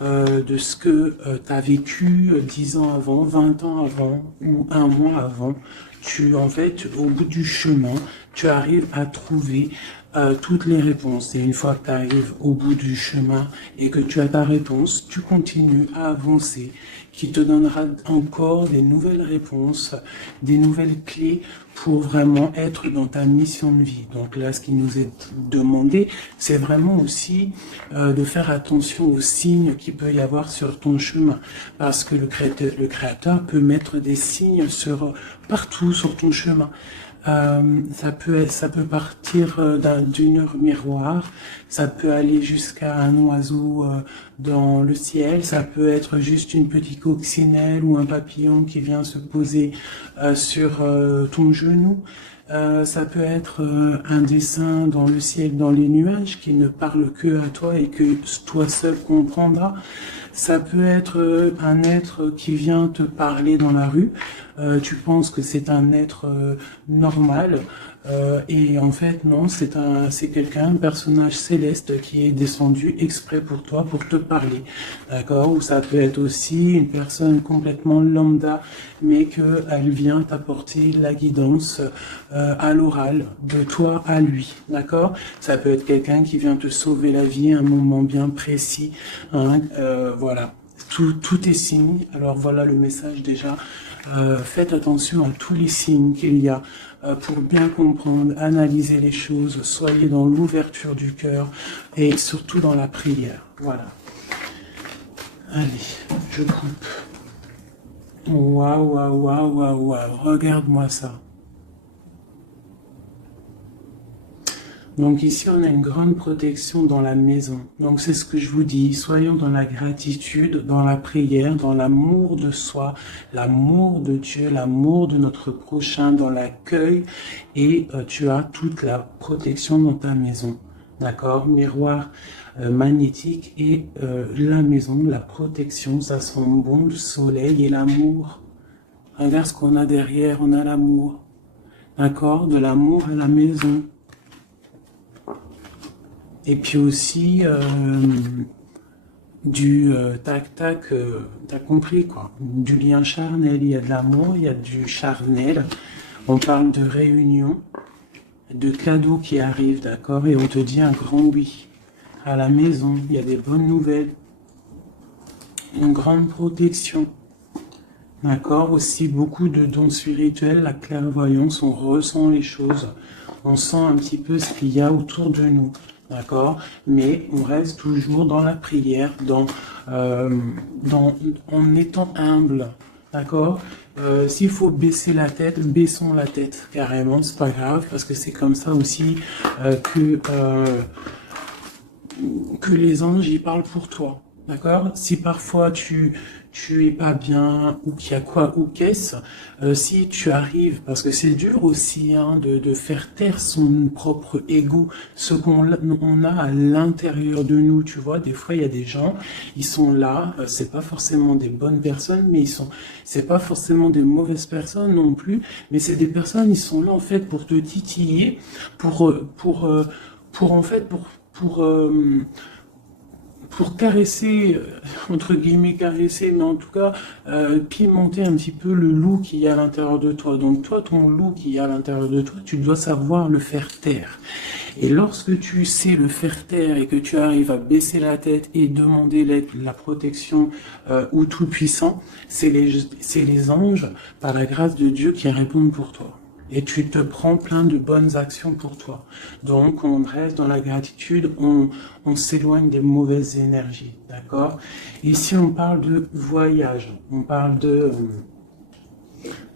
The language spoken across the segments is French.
de ce que tu as vécu 10 ans avant, 20 ans avant ou un mois avant. En fait, au bout du chemin, tu arrives à trouver toutes les réponses. Et une fois que tu arrives au bout du chemin et que tu as ta réponse, tu continues à avancer, qui te donnera encore des nouvelles réponses, des nouvelles clés pour vraiment être dans ta mission de vie. Donc là, ce qui nous est demandé, c'est vraiment aussi de faire attention aux signes qu'il peut y avoir sur ton chemin. Parce que le créateur peut mettre des signes partout sur ton chemin. Ça peut partir d'une heure miroir, ça peut aller jusqu'à un oiseau dans le ciel, ça peut être juste une petite coccinelle ou un papillon qui vient se poser sur ton genou. Ça peut être un dessin dans le ciel, dans les nuages, qui ne parle que à toi et que toi seul comprendras. Ça peut être un être qui vient te parler dans la rue. Tu penses que c'est un être normal. Et en fait, non, c'est quelqu'un, un personnage céleste qui est descendu exprès pour toi, pour te parler. D'accord? Ou ça peut être aussi une personne complètement lambda, mais qu'elle vient t'apporter la guidance à l'oral, de toi à lui. D'accord? Ça peut être quelqu'un qui vient te sauver la vie à un moment bien précis. Hein, voilà. Tout est signe. Alors voilà le message déjà. Faites attention à tous les signes qu'il y a pour bien comprendre, analyser les choses. Soyez dans l'ouverture du cœur et surtout dans la prière. Voilà. Allez, je coupe. Waouh, waouh, waouh, waouh, waouh. Regarde-moi ça. Donc ici, on a une grande protection dans la maison. Donc c'est ce que je vous dis, soyons dans la gratitude, dans la prière, dans l'amour de soi, l'amour de Dieu, l'amour de notre prochain, dans l'accueil, et tu as toute la protection dans ta maison. D'accord? Miroir magnétique et la maison, la protection, ça sent bon, le soleil et l'amour. Regarde ce qu'on a derrière, on a l'amour. D'accord? De l'amour à la maison. Et puis aussi du tac-tac, t'as compris quoi, du lien charnel, il y a de l'amour, il y a du charnel, on parle de réunion, de cadeaux qui arrivent, d'accord, et on te dit un grand oui. À la maison, il y a des bonnes nouvelles, une grande protection, d'accord, aussi beaucoup de dons spirituels, la clairvoyance, on ressent les choses, on sent un petit peu ce qu'il y a autour de nous. D'accord, mais on reste toujours dans la prière, en étant humble. D'accord. S'il faut baisser la tête, baissons la tête carrément, c'est pas grave parce que c'est comme ça aussi que les anges y parlent pour toi. D'accord. Si parfois tu es pas bien ou qu'il y a quoi ou qu'est-ce, si tu arrives, parce que c'est dur aussi hein, de faire taire son propre ego, ce qu'on a à l'intérieur de nous, tu vois, des fois il y a des gens, ils sont là, c'est pas forcément des bonnes personnes, mais c'est pas forcément des mauvaises personnes non plus, mais c'est des personnes, ils sont là en fait pour te titiller, pour caresser, entre guillemets caresser, mais en tout cas pimenter un petit peu le loup qui est à l'intérieur de toi. Donc toi, ton loup qui est à l'intérieur de toi, tu dois savoir le faire taire. Et lorsque tu sais le faire taire et que tu arrives à baisser la tête et demander l'aide, la protection ou tout-puissant, c'est les anges, par la grâce de Dieu, qui répondent pour toi. Et tu te prends plein de bonnes actions pour toi. Donc, on reste dans la gratitude, on s'éloigne des mauvaises énergies, d'accord? Ici, on parle de voyage, on parle de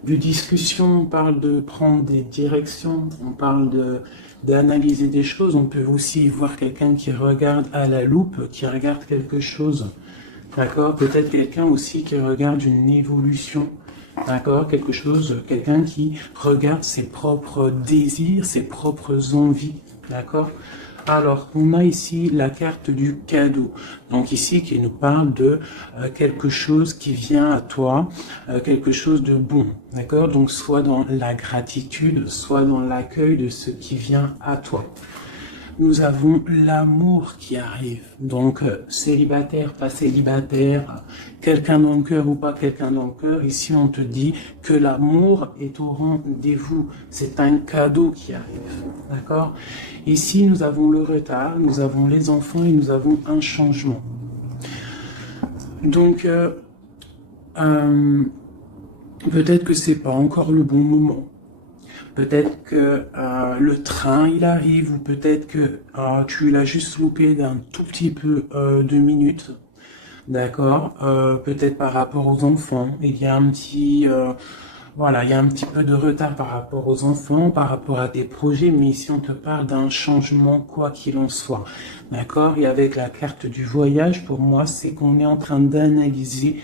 discussion, on parle de prendre des directions, on parle d'analyser des choses. On peut aussi voir quelqu'un qui regarde à la loupe, qui regarde quelque chose, d'accord? Peut-être quelqu'un aussi qui regarde une évolution. D'accord, quelqu'un qui regarde ses propres désirs, ses propres envies, d'accord. Alors, on a ici la carte du cadeau, donc ici qui nous parle de quelque chose qui vient à toi, quelque chose de bon, d'accord. Donc, soit dans la gratitude, soit dans l'accueil de ce qui vient à toi. nous avons l'amour qui arrive. Donc, célibataire, pas célibataire, quelqu'un dans le cœur ou pas quelqu'un dans le cœur, ici on te dit que l'amour est au rendez-vous. C'est un cadeau qui arrive, d'accord? Ici, nous avons le retard, nous avons les enfants et nous avons un changement. Donc, peut-être que c'est pas encore le bon moment. Peut-être que le train il arrive, ou peut-être que tu l'as juste loupé d'un tout petit peu de minutes, d'accord. Peut-être par rapport aux enfants, il y a un petit voilà, il y a un petit peu de retard par rapport aux enfants, par rapport à des projets, mais ici on te parle d'un changement quoi qu'il en soit, d'accord. Et avec la carte du voyage, pour moi, c'est qu'on est en train d'analyser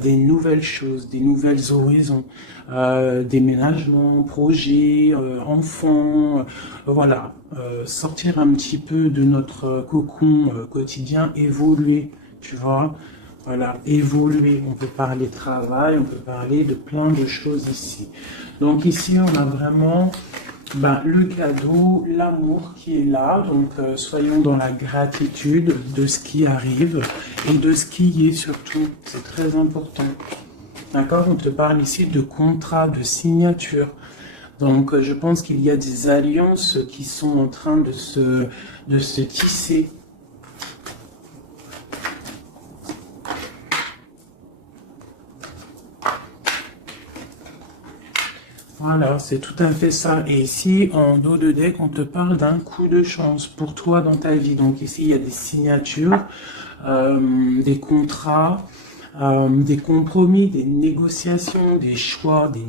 des nouvelles choses, des nouvelles horizons, déménagement, projets, enfants, voilà, sortir un petit peu de notre cocon quotidien, évoluer, tu vois. Voilà, évoluer, on peut parler travail, on peut parler de plein de choses ici. Donc ici, on a vraiment le cadeau, l'amour qui est là. Donc soyons dans la gratitude de ce qui arrive et de ce qui est surtout. C'est très important. D'accord? On te parle ici de contrat, de signature. Donc je pense qu'il y a des alliances qui sont en train de se tisser. Voilà, c'est tout à fait ça. Et ici, en dos de deck, on te parle d'un coup de chance pour toi dans ta vie. Donc ici, il y a des signatures, des contrats, des compromis, des négociations, des choix, des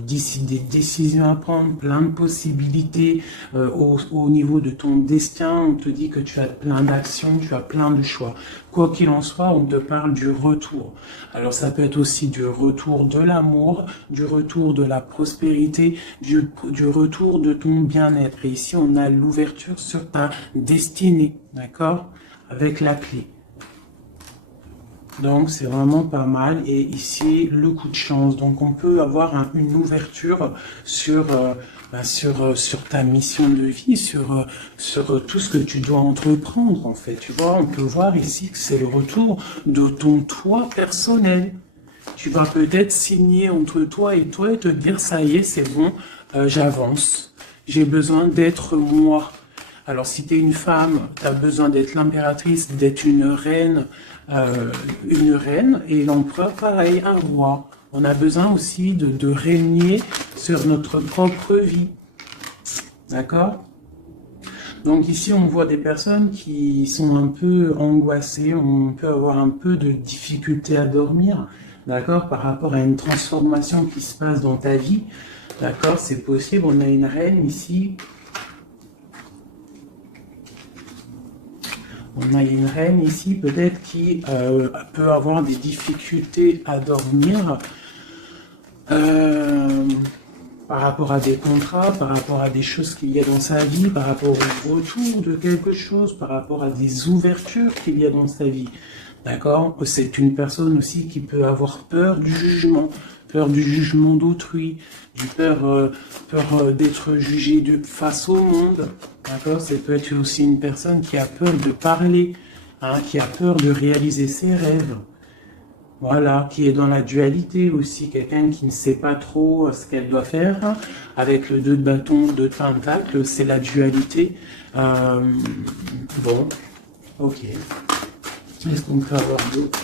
décisions à prendre, plein de possibilités au niveau de ton destin. On te dit que tu as plein d'actions, tu as plein de choix. Quoi qu'il en soit, on te parle du retour. Alors ça peut être aussi du retour de l'amour, du retour de la prospérité, du retour de ton bien-être. Et ici, on a l'ouverture sur ta destinée, d'accord? Avec la clé. Donc c'est vraiment pas mal. Et ici le coup de chance, donc on peut avoir une ouverture sur sur ta mission de vie, sur tout ce que tu dois entreprendre en fait. Tu vois, on peut voir ici que c'est le retour de ton toi personnel. Tu vas peut-être signer entre toi et te dire ça y est, c'est bon, j'avance, j'ai besoin d'être moi. Alors si tu es une femme, tu as besoin d'être l'impératrice, d'être une reine, et l'empereur pareil, un roi. On a besoin aussi de régner sur notre propre vie. D'accord? Donc ici, on voit des personnes qui sont un peu angoissées, on peut avoir un peu de difficulté à dormir, d'accord, par rapport à une transformation qui se passe dans ta vie. D'accord, c'est possible. On a une reine ici. On a une reine ici, peut-être, qui peut avoir des difficultés à dormir par rapport à des contrats, par rapport à des choses qu'il y a dans sa vie, par rapport au retour de quelque chose, par rapport à des ouvertures qu'il y a dans sa vie. D'accord? C'est une personne aussi qui peut avoir peur du jugement d'autrui, peur d'être jugé face au monde. D'accord? C'est peut-être aussi une personne qui a peur de parler, hein, qui a peur de réaliser ses rêves. Voilà, qui est dans la dualité aussi, quelqu'un qui ne sait pas trop ce qu'elle doit faire. Avec le 2 de bâton, 2 de pentacle, c'est la dualité. Bon, ok. Est-ce qu'on peut avoir d'autres?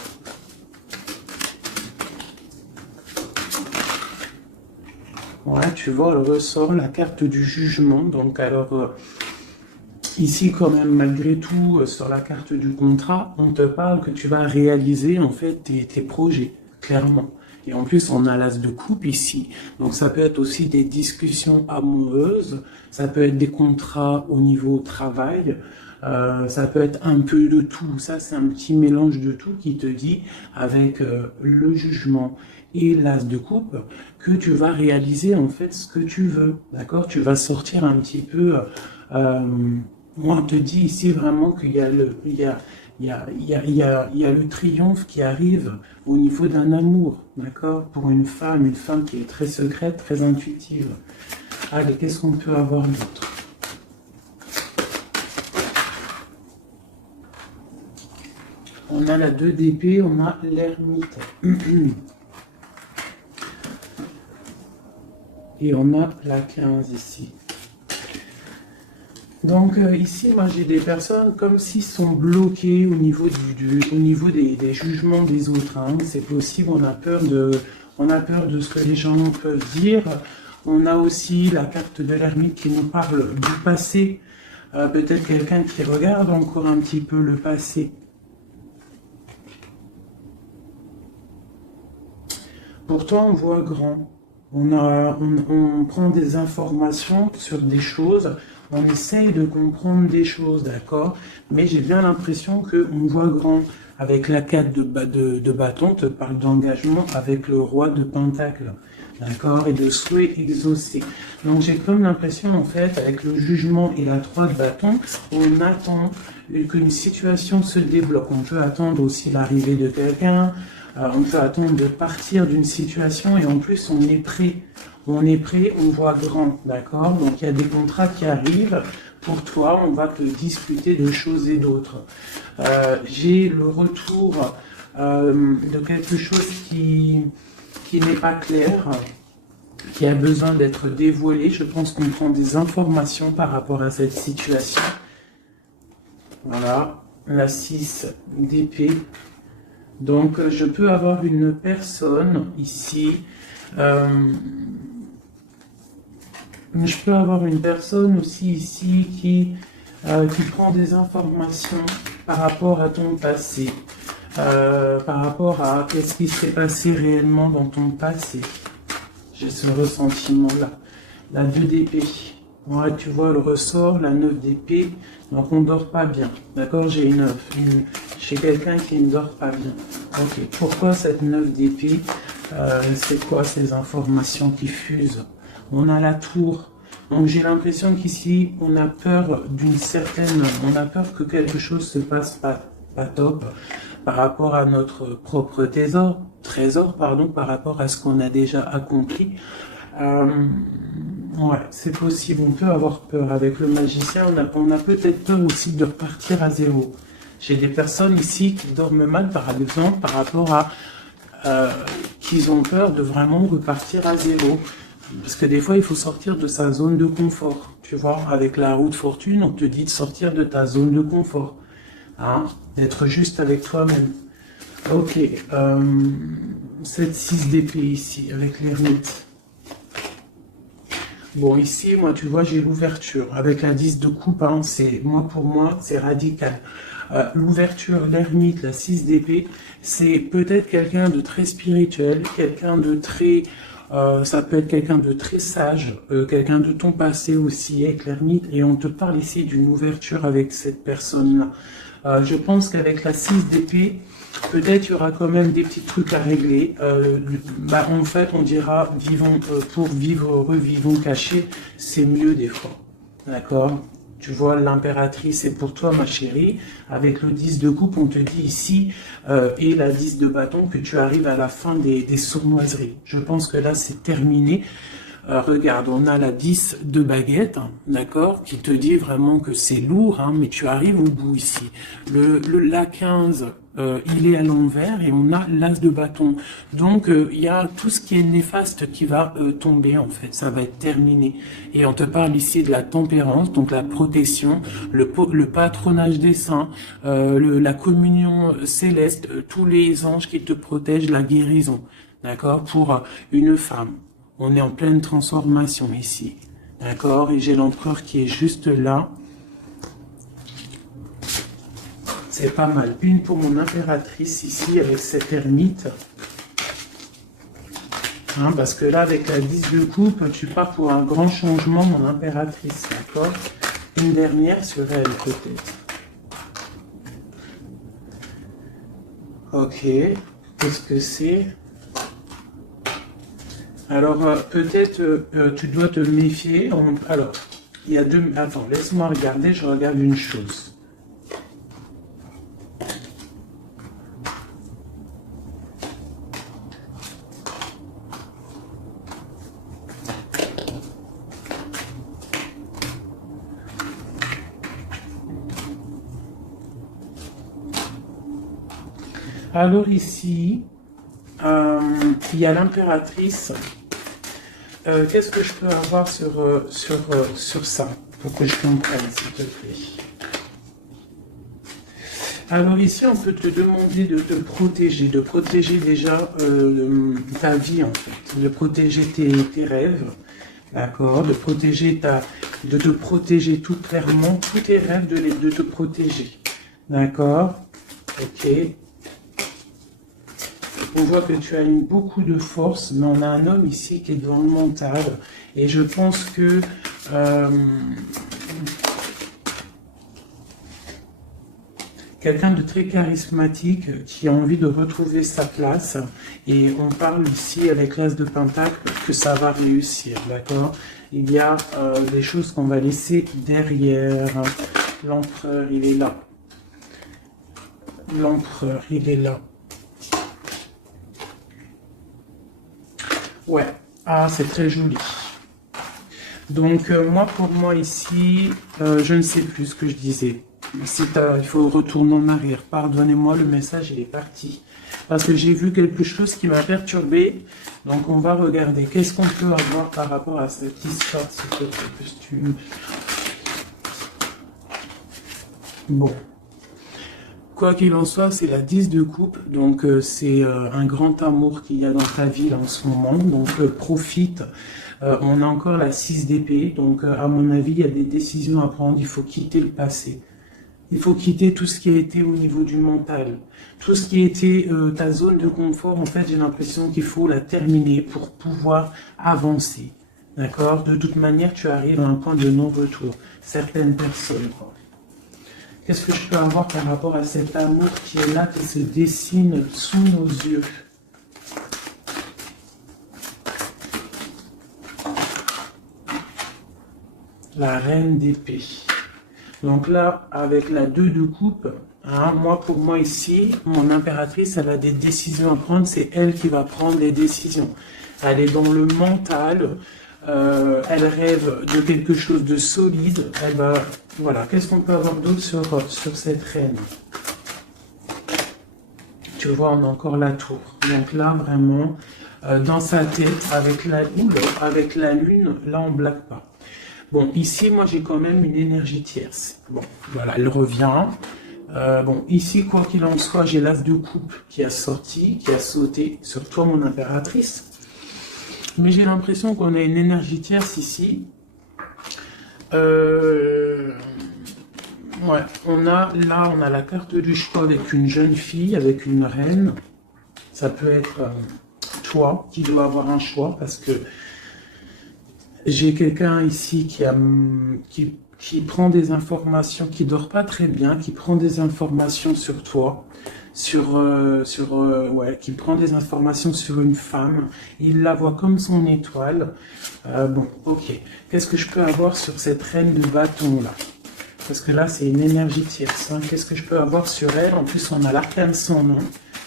Voilà, tu vois, elle ressort la carte du jugement. Donc alors, ici quand même, malgré tout, sur la carte du contrat, on te parle que tu vas réaliser en fait tes projets, clairement. Et en plus, on a l'as de coupe ici. Donc ça peut être aussi des discussions amoureuses, ça peut être des contrats au niveau travail, ça peut être un peu de tout. Ça, c'est un petit mélange de tout qui te dit, avec le jugement et l'as de coupe, que tu vas réaliser en fait ce que tu veux. D'accord? Tu vas sortir un petit peu... moi, on te dit ici vraiment qu'il y a le triomphe qui arrive au niveau d'un amour, d'accord? Pour une femme qui est très secrète, très intuitive. Allez, qu'est-ce qu'on peut avoir d'autre? On a la 2 d'épée, on a l'ermite. Et on a la 15 ici. Donc ici, moi j'ai des personnes comme s'ils sont bloqués au niveau, au niveau des jugements des autres. Hein. C'est possible, on a peur de ce que les gens peuvent dire. On a aussi la carte de l'ermite qui nous parle du passé. Peut-être quelqu'un qui regarde encore un petit peu le passé. Pourtant, on voit grand. On prend des informations sur des choses, on essaye de comprendre des choses, d'accord? Mais j'ai bien l'impression qu'on voit grand. Avec la 4 de bâton, te parle d'engagement avec le roi de pentacle, d'accord? Et de souhait exaucé. Donc j'ai comme l'impression, en fait, avec le jugement et la 3 de bâton, on attend qu'une situation se débloque. On peut attendre aussi l'arrivée de quelqu'un. On peut attendre de partir d'une situation et en plus on est prêt. On est prêt, on voit grand, d'accord? Donc il y a des contrats qui arrivent. Pour toi, on va te discuter de choses et d'autres. J'ai le retour de quelque chose qui n'est pas clair, qui a besoin d'être dévoilé. Je pense qu'on prend des informations par rapport à cette situation. Voilà, la 6 d'épée. Donc, je peux avoir une personne ici. Je peux avoir une personne aussi ici qui prend des informations par rapport à ton passé. Par rapport à qu'est-ce qui s'est passé réellement dans ton passé. J'ai ce ressentiment-là. La 2 d'épée. Ouais, tu vois le ressort, la 9 d'épée. Donc, on ne dort pas bien. D'accord? J'ai chez quelqu'un qui ne dort pas bien. Ok, pourquoi cette 9 d'épée? C'est quoi ces informations qui fusent? On a la tour. Donc j'ai l'impression qu'ici, on a peur on a peur que quelque chose se passe pas top par rapport à notre propre trésor, par rapport à ce qu'on a déjà accompli. Ouais, c'est possible, on peut avoir peur. Avec le magicien, on a peut-être peur aussi de repartir à zéro. J'ai des personnes ici qui dorment mal, par exemple, par rapport à qu'ils ont peur de vraiment repartir à zéro. Parce que des fois, il faut sortir de sa zone de confort. Tu vois, avec la roue de fortune, on te dit de sortir de ta zone de confort. Hein, d'être juste avec toi-même. Ok, cette 6 d'épée ici, avec l'ermite. Bon, ici, moi, tu vois, j'ai l'ouverture. Avec la 10 de coupe, hein, pour moi, c'est radical. L'ouverture, l'ermite, la 6 d'épée, c'est peut-être quelqu'un de très spirituel, quelqu'un de très... ça peut être quelqu'un de très sage, quelqu'un de ton passé aussi, avec l'ermite, et on te parle ici d'une ouverture avec cette personne-là. Je pense qu'avec la 6 d'épée, peut-être il y aura quand même des petits trucs à régler. En fait, on dira, pour vivre heureux, vivons cachés, c'est mieux des fois. D'accord? Tu vois, l'impératrice est pour toi, ma chérie. Avec le 10 de coupe, on te dit ici, et la 10 de bâton, que tu arrives à la fin des sournoiseries. Je pense que là, c'est terminé. Regarde, on a la 10 de baguette, hein, d'accord, qui te dit vraiment que c'est lourd, hein, mais tu arrives au bout ici. La 15, il est à l'envers et on a l'as de bâton. Donc, il y a tout ce qui est néfaste qui va tomber, en fait. Ça va être terminé. Et on te parle ici de la tempérance, donc la protection, le patronage des saints, la communion céleste, tous les anges qui te protègent, la guérison, d'accord, pour une femme. On est en pleine transformation ici. D'accord? Et j'ai l'empereur qui est juste là. C'est pas mal. Une pour mon impératrice ici avec cette ermite. Hein, parce que là, avec la 10 de coupe, tu pars pour un grand changement, mon impératrice. D'accord? Une dernière sur elle, peut-être. Ok. Qu'est-ce que c'est? Alors, peut-être tu dois te méfier. Alors, il y a deux... Attends, laisse-moi regarder, je regarde une chose. Alors ici, il y a l'impératrice. Qu'est-ce que je peux avoir sur ça, pour que je comprenne, s'il te plaît? Alors ici, on peut te demander de te de protéger déjà ta vie en fait, de protéger tes rêves, d'accord, de te protéger tout clairement, tous tes rêves, de te protéger, d'accord, ok. On voit que tu as beaucoup de force, mais on a un homme ici qui est dans le mental, et je pense que quelqu'un de très charismatique qui a envie de retrouver sa place. Et on parle ici avec l'As de Pentacle que ça va réussir, d'accord? Il y a des choses qu'on va laisser derrière. L'empereur, il est là. L'empereur, il est là. Ouais. Ah, c'est très joli. Donc, moi, pour moi, ici, je ne sais plus ce que je disais. Il faut retourner en arrière. Pardonnez-moi, le message il est parti. Parce que j'ai vu quelque chose qui m'a perturbé. Donc on va regarder. Qu'est-ce qu'on peut avoir par rapport à cette histoire, s'il te plaît, costume. Bon. Quoi qu'il en soit, c'est la 10 de coupe. Donc c'est un grand amour qu'il y a dans ta vie là, en ce moment. Donc profite. On a encore la 6 d'épée. Donc à mon avis, il y a des décisions à prendre. Il faut quitter le passé. Il faut quitter tout ce qui a été au niveau du mental. Tout ce qui a été ta zone de confort, en fait, j'ai l'impression qu'il faut la terminer pour pouvoir avancer. D'accord? De toute manière, tu arrives à un point de non-retour. Certaines personnes. Qu'est-ce que je peux avoir par rapport à cet amour qui est là, qui se dessine sous nos yeux? La reine d'épée. Donc là, avec la 2 de coupe, hein, pour moi ici, mon impératrice, elle a des décisions à prendre. C'est elle qui va prendre les décisions. Elle est dans le mental. Elle rêve de quelque chose de solide. Elle va, voilà. Qu'est-ce qu'on peut avoir d'autre sur cette reine? Tu vois, on a encore la tour. Donc là, vraiment, dans sa tête, avec la lune, là, on ne blague pas. Bon, ici, moi, j'ai quand même une énergie tierce. Bon, voilà, elle revient. Bon, ici, quoi qu'il en soit, j'ai l'as de coupe qui a sorti, qui a sauté sur toi, mon impératrice. Mais j'ai l'impression qu'on a une énergie tierce ici. Ouais, on a la carte du choix avec une jeune fille, avec une reine. Ça peut être toi qui dois avoir un choix parce que j'ai quelqu'un ici qui prend des informations, qui dort pas très bien, qui prend des informations sur toi, qui prend des informations sur une femme. Il la voit comme son étoile. Bon, ok. Qu'est-ce que je peux avoir sur cette reine de bâton là? Parce que là, c'est une énergie tierce. Hein. Qu'est-ce que je peux avoir sur elle? En plus, on a l'arcane sans nom.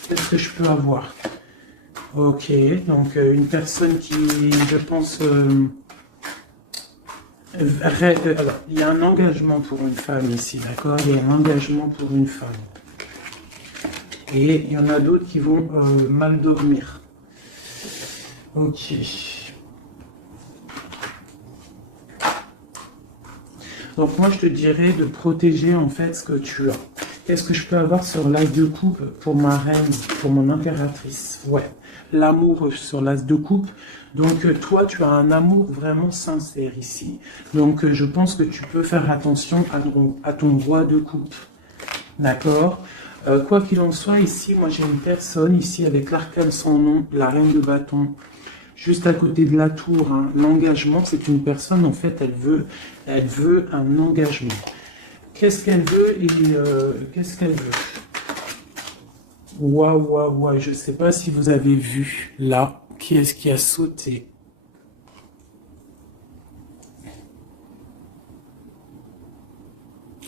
Qu'est-ce que je peux avoir? Ok, donc une personne qui, je pense... alors, il y a un engagement pour une femme ici, d'accord? Il y a un engagement pour une femme. Et il y en a d'autres qui vont mal dormir. Ok. Donc moi, je te dirais de protéger en fait ce que tu as. Qu'est-ce que je peux avoir sur l'as de coupe pour ma reine, pour mon impératrice? Ouais, l'amour sur l'as de coupe. Donc toi, tu as un amour vraiment sincère ici. Donc je pense que tu peux faire attention à ton roi de coupe. D'accord? Quoi qu'il en soit, ici, moi j'ai une personne ici avec l'arcane sans nom, la reine de bâton, juste à côté de la tour. Hein. L'engagement, c'est une personne, en fait, elle veut un engagement. Qu'est-ce qu'elle veut et qu'est-ce qu'elle veut? Waouh, je ne sais pas si vous avez vu là, qui est-ce qui a sauté?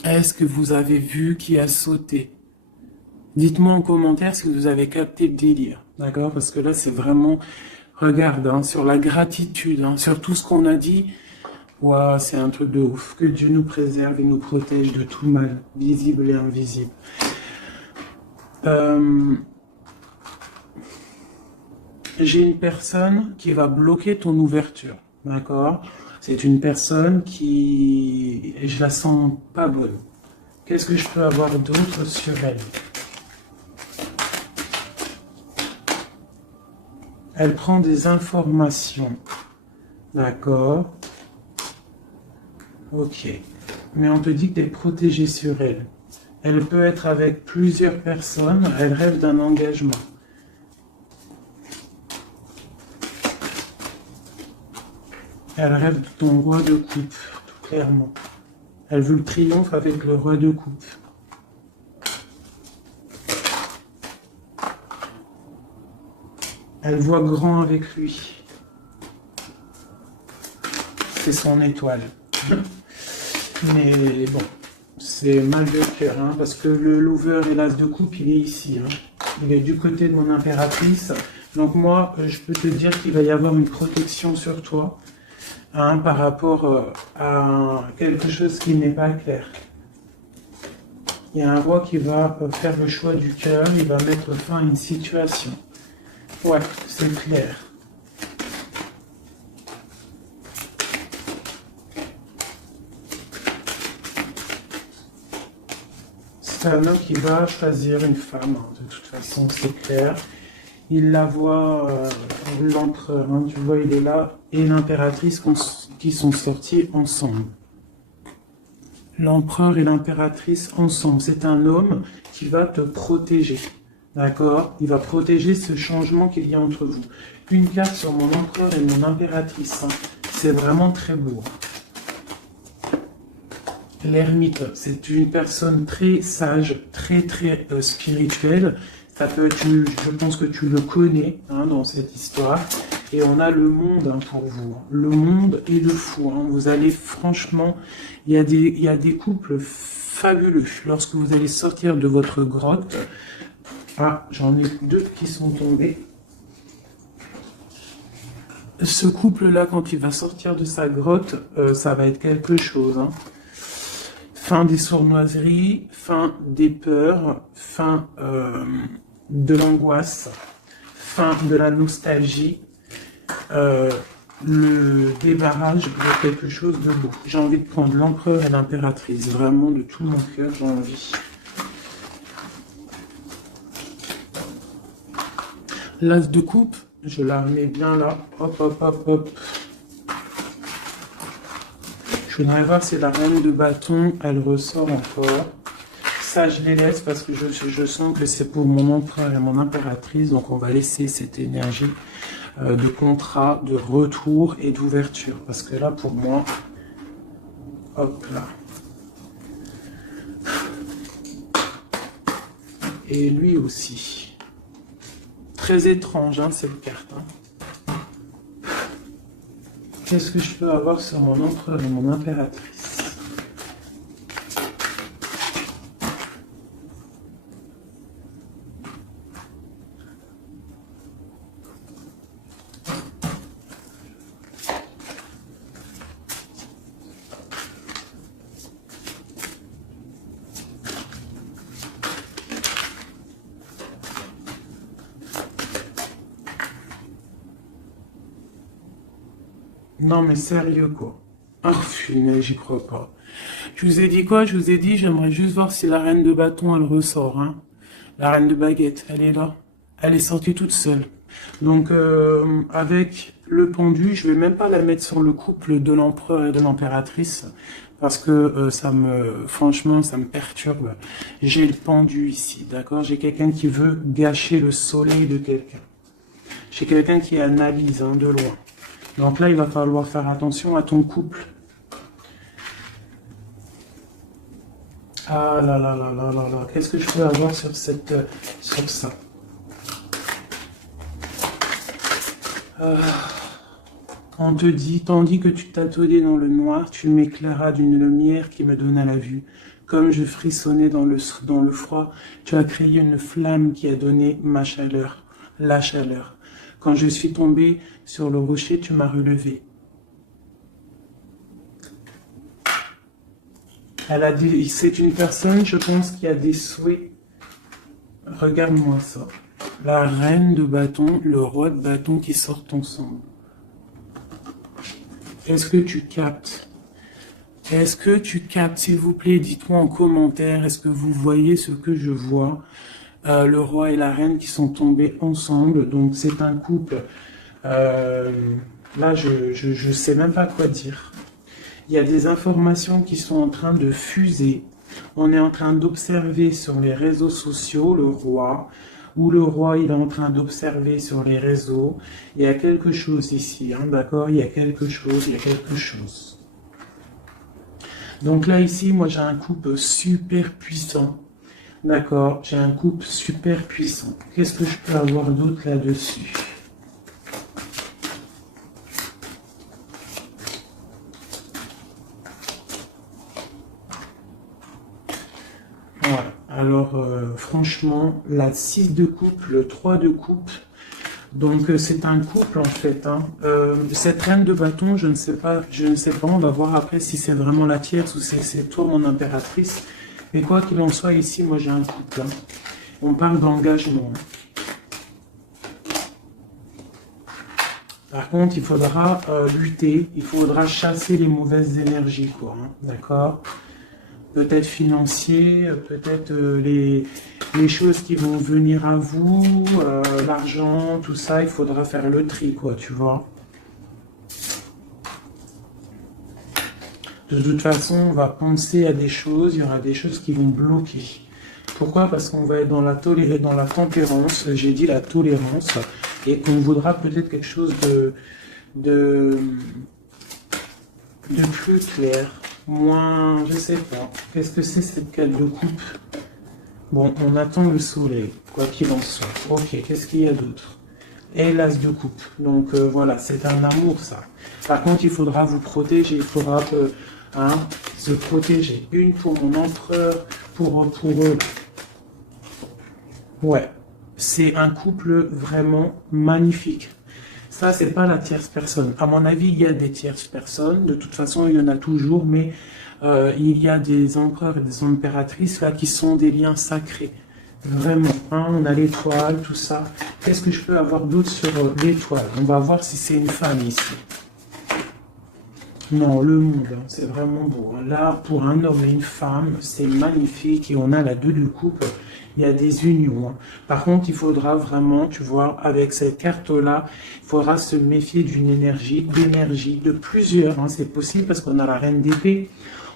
Est-ce que vous avez vu qui a sauté? Dites-moi en commentaire si vous avez capté le délire, d'accord? Parce que là, c'est vraiment, regarde, hein, sur la gratitude, hein, sur tout ce qu'on a dit, waouh, c'est un truc de ouf. Que Dieu nous préserve et nous protège de tout mal, visible et invisible. J'ai une personne qui va bloquer ton ouverture, d'accord? C'est une personne qui... je la sens pas bonne. Qu'est-ce que je peux avoir d'autre sur elle? Elle prend des informations, d'accord? Ok. Mais on te dit que tu es protégé sur elle. Elle peut être avec plusieurs personnes, elle rêve d'un engagement. Elle rêve de ton roi de coupe, tout clairement. Elle veut le triomphe avec le roi de coupe. Elle voit grand avec lui. C'est son étoile. Mais bon, c'est mal de cœur, hein, parce que le lover et l'as de coupe, il est ici. Hein. Il est du côté de mon impératrice. Donc moi, je peux te dire qu'il va y avoir une protection sur toi, hein, par rapport à quelque chose qui n'est pas clair. Il y a un roi qui va faire le choix du cœur, il va mettre fin à une situation. Ouais, c'est clair. C'est un homme qui va choisir une femme, hein, de toute façon, c'est clair. Il la voit, l'empereur, hein, tu vois, il est là, et l'impératrice qui sont sortis ensemble. L'empereur et l'impératrice ensemble. C'est un homme qui va te protéger. D'accord? Il va protéger ce changement qu'il y a entre vous. Une carte sur mon empereur et mon impératrice. Hein. C'est vraiment très beau. L'ermite, c'est une personne très sage, très spirituelle. Ça peut être, je pense que tu le connais, hein, dans cette histoire. Et on a le monde, hein, pour vous. Le monde et le fou. Hein. Vous allez franchement, il y a des couples fabuleux. Lorsque vous allez sortir de votre grotte, ah, j'en ai deux qui sont tombés. Ce couple-là, quand il va sortir de sa grotte, ça va être quelque chose. Hein. Fin des sournoiseries, fin des peurs, fin de l'angoisse, fin de la nostalgie, le débarrage de quelque chose de beau. J'ai envie de prendre l'empereur et l'impératrice, vraiment de tout mon cœur, j'ai envie. L'as de coupe, je la remets bien là, hop, hop, hop, hop. Je voudrais voir si la reine de bâton, elle ressort encore. Ça, je les laisse parce que je sens que c'est pour mon empereur et mon impératrice. Donc, on va laisser cette énergie de contrat, de retour et d'ouverture. Parce que là, pour moi, hop là. Et lui aussi. Très étrange, hein, cette carte. Hein. Qu'est-ce que je peux avoir sur mon empereur et mon impératrice? Non mais sérieux quoi. Ah punaise, j'y crois pas. Je vous ai dit quoi? Je vous ai dit, j'aimerais juste voir si la reine de bâton elle ressort. Hein. La reine de baguette, elle est là. Elle est sortie toute seule. Donc avec le pendu, je vais même pas la mettre sur le couple de l'empereur et de l'impératrice. Parce que franchement, ça me perturbe. J'ai le pendu ici, d'accord? J'ai quelqu'un qui veut gâcher le soleil de quelqu'un. J'ai quelqu'un qui analyse, hein, de loin. Donc là, il va falloir faire attention à ton couple. Ah là là là là là là. Qu'est-ce que je peux avoir sur sur ça? On te dit, tandis que tu tâtonnais dans le noir, tu m'éclairas d'une lumière qui me donna la vue. Comme je frissonnais dans le froid, tu as créé une flamme qui a donné ma chaleur, la chaleur. Quand je suis tombé sur le rocher, tu m'as relevé. C'est une personne, je pense, qui a des souhaits. Regarde-moi ça. la reine de bâton, le roi de bâton qui sortent ensemble. Est-ce que tu captes? Est-ce que tu captes, s'il vous plaît? Dites-moi en commentaire, est-ce que vous voyez ce que je vois? Le roi et la reine qui sont tombés ensemble, donc c'est un couple. Là, je sais même pas quoi dire. Il y a des informations qui sont en train de fuser. On est en train d'observer sur les réseaux sociaux le roi, ou le roi il est en train d'observer sur les réseaux. Il y a quelque chose ici, hein, d'accord? Il y a quelque chose, il y a quelque chose. Donc là, ici, moi j'ai un couple super puissant. D'accord, j'ai un couple super puissant. Qu'est-ce que je peux avoir d'autre là-dessus? Voilà. Alors, franchement, la 6 de coupe, le 3 de coupe. Donc, c'est un couple, en fait. Hein. Cette reine de bâton, je ne sais pas. On va voir après si c'est vraiment la tierce ou c'est toi, mon impératrice. Mais quoi qu'il en soit, ici, moi, j'ai un couple. Hein. On parle d'engagement. Par contre, il faudra lutter, il faudra chasser les mauvaises énergies, quoi. Hein. D'accord? Peut-être financier, peut-être les choses qui vont venir à vous, l'argent, tout ça, il faudra faire le tri, quoi, tu vois. De toute façon, on va penser à des choses, il y aura des choses qui vont bloquer. Pourquoi? Parce qu'on va être dans la tempérance, j'ai dit la tolérance, et qu'on voudra peut-être quelque chose de plus clair, moins, je sais pas. Qu'est-ce que c'est cette carte de coupe? Bon, on attend le soleil, quoi qu'il en soit. Ok, qu'est-ce qu'il y a d'autre? Et l'as de coupe. Donc voilà, c'est un amour ça. Par contre, il faudra vous protéger, il faudra se protéger. Une pour mon empereur, pour eux. Ouais, c'est un couple vraiment magnifique. Ça, c'est pas la tierce personne. À mon avis, il y a des tierces personnes. De toute façon, il y en a toujours, mais il y a des empereurs et des impératrices là qui sont des liens sacrés. Vraiment. Hein, on a l'étoile, tout ça. Qu'est-ce que je peux avoir d'autre sur l'étoile? On va voir si c'est une femme ici. Non, le monde, hein, c'est vraiment beau. Là, pour un homme et une femme, c'est magnifique. Et on a la 2 de coupe. Il y a des unions. Hein. Par contre, il faudra vraiment, tu vois, avec cette carte-là, il faudra se méfier d'énergie, de plusieurs. Hein. C'est possible parce qu'on a la reine d'épée.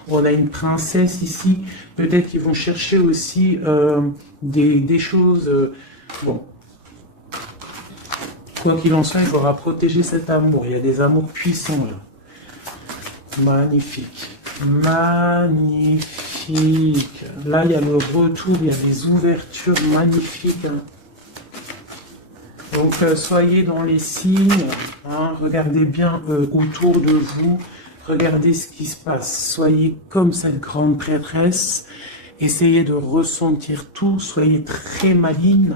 On a une princesse ici. Peut-être qu'ils vont chercher aussi des choses. Bon. Quoi qu'il en soit, il faudra protéger cet amour. Il y a des amours puissants là. Magnifique. Magnifique. Là, il y a le retour, il y a des ouvertures magnifiques. Hein. Donc, soyez dans les signes. Hein, regardez bien autour de vous. Regardez ce qui se passe. Soyez comme cette grande prêtresse. Essayez de ressentir tout. Soyez très maligne.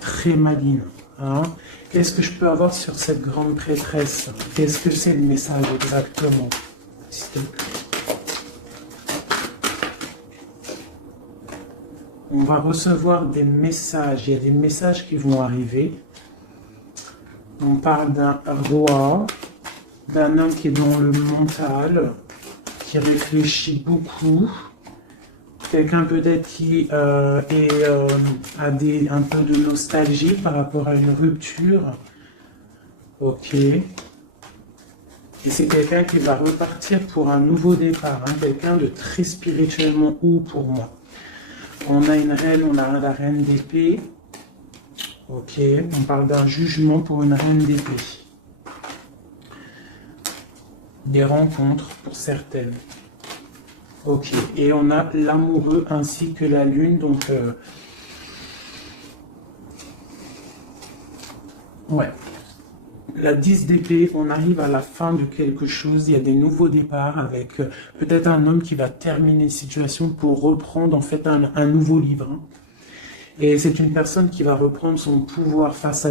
Très maligne. Hein. Qu'est-ce que je peux avoir sur cette grande prêtresse? Qu'est-ce que c'est le message exactement? S'il te plaît. On va recevoir des messages. Il y a des messages qui vont arriver. On parle d'un roi, d'un homme qui est dans le mental, qui réfléchit beaucoup. Quelqu'un peut-être qui a un peu de nostalgie par rapport à une rupture. Ok. Et c'est quelqu'un qui va repartir pour un nouveau départ. Hein, quelqu'un de très spirituellement haut pour moi. On a une reine, on a la reine d'épée. Ok. On parle d'un jugement pour une reine d'épée. Des rencontres pour certaines. Ok, et on a l'amoureux ainsi que la lune, donc ouais. La 10 d'épée, on arrive à la fin de quelque chose, il y a des nouveaux départs avec peut-être un homme qui va terminer une situation pour reprendre en fait un nouveau livre. Hein. Et c'est une personne qui va reprendre son pouvoir face à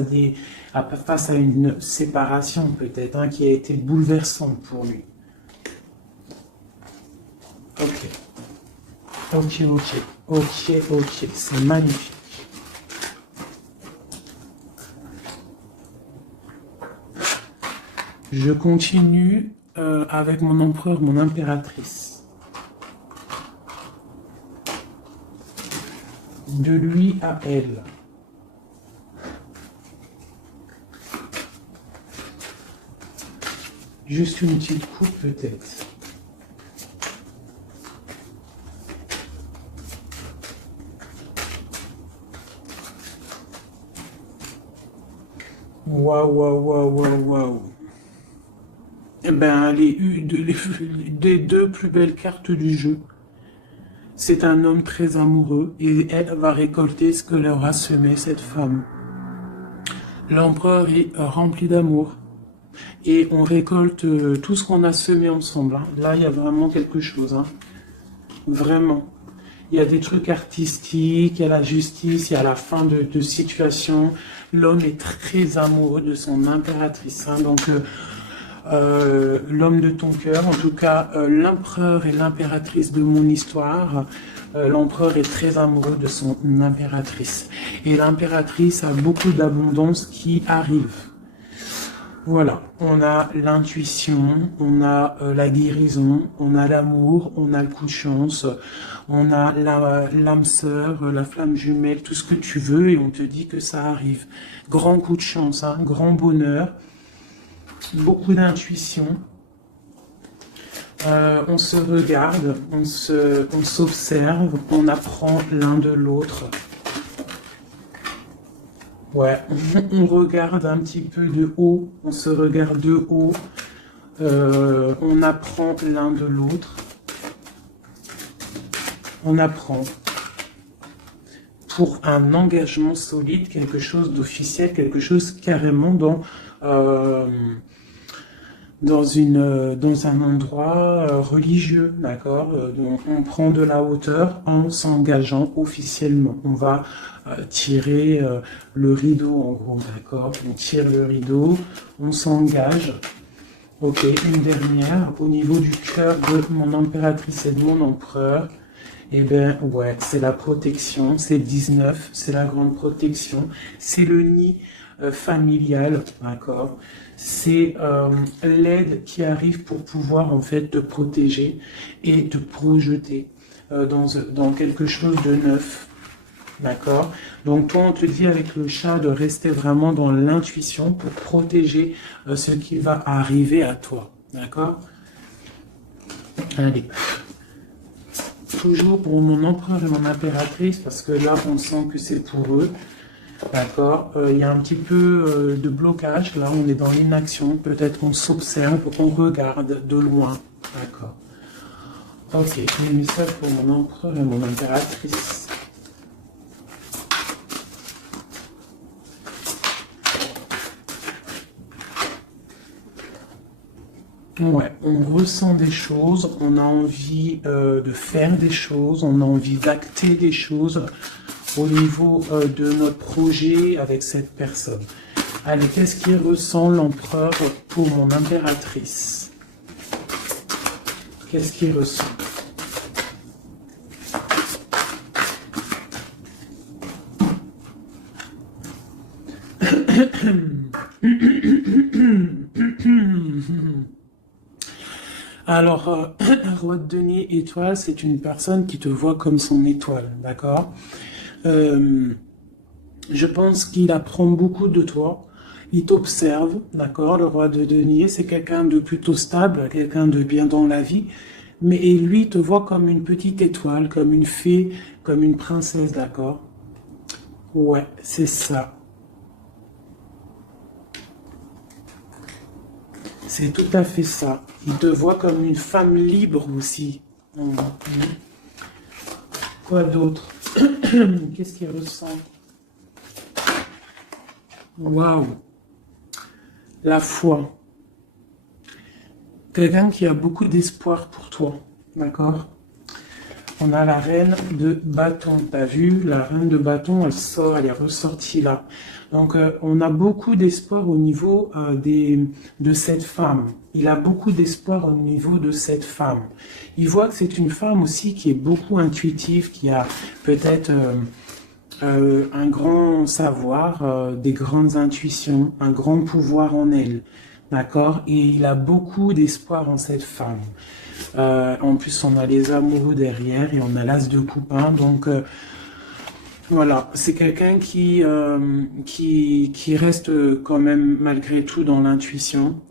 une séparation peut-être, hein, qui a été bouleversante pour lui. Ok. Ok, c'est magnifique. Je continue avec mon empereur, mon impératrice. De lui à elle. Juste une petite coupe peut-être. Waouh, waouh, waouh, waouh, waouh. Eh ben, les deux plus belles cartes du jeu. C'est un homme très amoureux et elle va récolter ce que leur a semé cette femme. L'empereur est rempli d'amour et on récolte tout ce qu'on a semé ensemble, hein. Là, il y a vraiment quelque chose, hein. Vraiment. Il y a des trucs artistiques, il y a la justice, il y a la fin de situation. L'homme est très amoureux de son impératrice, hein. Donc, l'homme de ton cœur, en tout cas, l'empereur et l'impératrice de mon histoire. L'empereur est très amoureux de son impératrice. Et l'impératrice a beaucoup d'abondance qui arrive. Voilà, on a l'intuition, on a la guérison, on a l'amour, on a le coup de chance, on a l'âme sœur, la flamme jumelle, tout ce que tu veux, et on te dit que ça arrive. Grand coup de chance, hein, grand bonheur, beaucoup d'intuition. On se regarde, on s'observe, on apprend l'un de l'autre. Ouais, on regarde un petit peu de haut, on se regarde de haut, on apprend l'un de l'autre, on apprend pour un engagement solide, quelque chose d'officiel, quelque chose carrément dans un endroit religieux, d'accord, donc on prend de la hauteur en s'engageant officiellement. On va tirer le rideau en gros, d'accord. On tire le rideau, on s'engage. Ok, une dernière au niveau du cœur de mon impératrice et de mon empereur. Eh bien, ouais, c'est la protection, c'est 19, c'est la grande protection, c'est le nid familial, d'accord. C'est l'aide qui arrive pour pouvoir en fait te protéger et te projeter dans quelque chose de neuf, d'accord. Donc toi on te dit avec le chat de rester vraiment dans l'intuition pour protéger ce qui va arriver à toi, d'accord. Allez, toujours pour mon empereur et mon impératrice parce que là on sent que c'est pour eux. D'accord, il y a un petit peu de blocage, là on est dans l'inaction, peut-être on s'observe, on regarde de loin, d'accord. Ok, j'ai mis ça pour mon empereur et mon impératrice. Ouais, on ressent des choses, on a envie de faire des choses, on a envie d'acter des choses au niveau de notre projet avec cette personne. Allez, qu'est-ce qu'il ressent l'empereur pour mon impératrice? Qu'est-ce qu'il ressent? Alors, roi de denier étoile, c'est une personne qui te voit comme son étoile, d'accord? Je pense qu'il apprend beaucoup de toi, il t'observe, d'accord? Le roi de denier, c'est quelqu'un de plutôt stable, quelqu'un de bien dans la vie, mais lui il te voit comme une petite étoile, comme une fée, comme une princesse, d'accord? Ouais, c'est ça. C'est tout à fait ça. Il te voit comme une femme libre aussi. Quoi d'autre? Qu'est-ce qu'il ressent? Waouh! La foi. Quelqu'un qui a beaucoup d'espoir pour toi. D'accord? On a la reine de bâton. T'as vu? La reine de bâton, elle sort, elle est ressortie là. Donc, on a beaucoup d'espoir au niveau de cette femme. Il a beaucoup d'espoir au niveau de cette femme. Il voit que c'est une femme aussi qui est beaucoup intuitive, qui a peut-être un grand savoir, des grandes intuitions, un grand pouvoir en elle. d'accord? Et il a beaucoup d'espoir en cette femme. En plus, on a les amoureux derrière et on a l'as de coupe, hein, donc voilà, c'est quelqu'un qui reste quand même malgré tout dans l'intuition,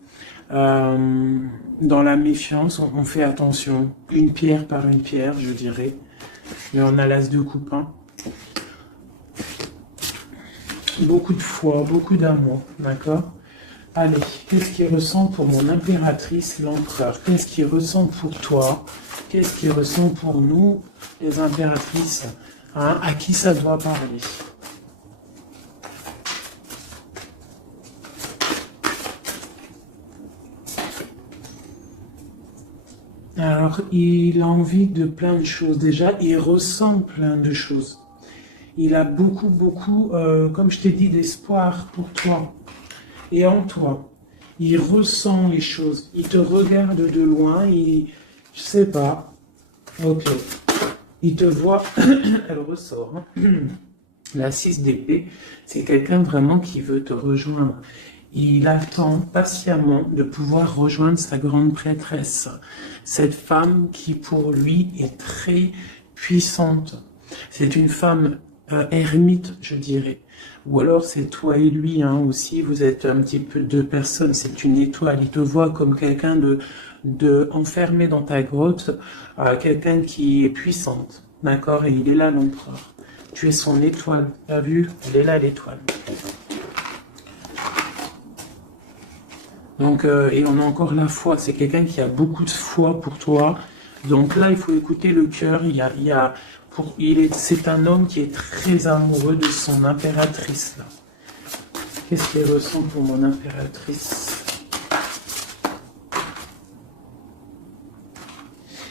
dans la méfiance, on fait attention, une pierre par une pierre, je dirais. Mais on a l'as de coupe, hein. Beaucoup de foi, beaucoup d'amour, d'accord? Allez, qu'est-ce qu'il ressent pour mon impératrice, l'empereur? Qu'est-ce qu'il ressent pour toi? Qu'est-ce qu'il ressent pour nous, les impératrices? Hein, à qui ça doit parler? Alors, il a envie de plein de choses. Déjà, il ressent plein de choses. Il a beaucoup, beaucoup, comme je t'ai dit, d'espoir pour toi et en toi. Il ressent les choses. Il te regarde de loin. Je sais pas. Ok. Il te voit. Elle ressort. Hein. La 6 d'épée, c'est quelqu'un vraiment qui veut te rejoindre. Il attend patiemment de pouvoir rejoindre sa grande prêtresse. Cette femme qui, pour lui, est très puissante. C'est une femme ermite, je dirais. Ou alors c'est toi et lui hein, aussi, vous êtes un petit peu deux personnes, c'est une étoile. Il te voit comme quelqu'un de enfermé dans ta grotte, quelqu'un qui est puissante, d'accord? Et il est là l'empereur. Tu es son étoile, t'as vu? Elle est là l'étoile. Donc, et on a encore la foi, c'est quelqu'un qui a beaucoup de foi pour toi. Donc là, il faut écouter le cœur. C'est un homme qui est très amoureux de son impératrice. Là. Qu'est-ce qu'il ressent pour mon impératrice?